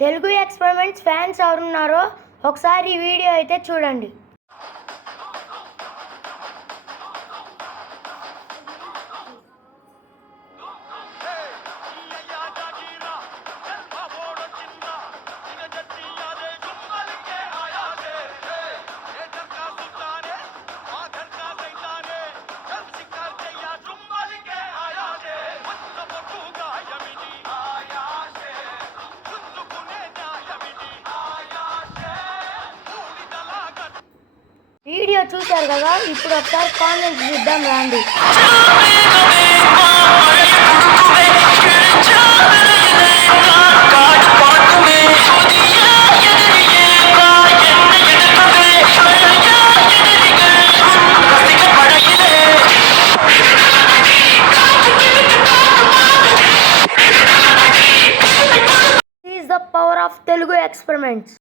Telugu experiments fans ఎవరున్నారో ఒకసారి ఈ వీడియో అయితే చూడండి. వీడియో చూశారు కదా, ఇప్పుడు ఒకసారి కామెంట్స్ చూద్దాం రండి. This is the power of Telugu experiments.